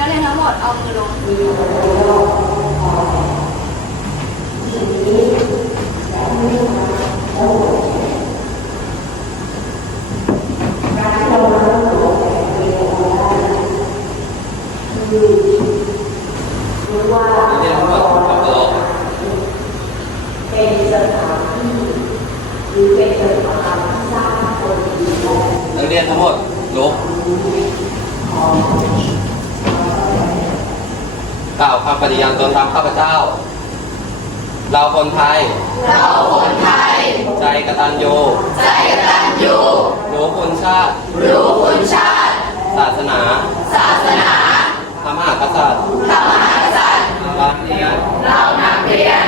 นักเรียนทั้งหมดเอามือลงนักเรียนทั้งหมดลบ กล่าวคำปฏิญาณตนตามข้าพเจ้า เราคนไทย เราคนไทย ใจกตัญญูใจกตัญญูรู้คุณชาติ รู้คุณชาติ ศาสนา ศาสนาธรรมหากษัตริย์ธรรมหากษัตริย์เราเรียนเรานักเรียน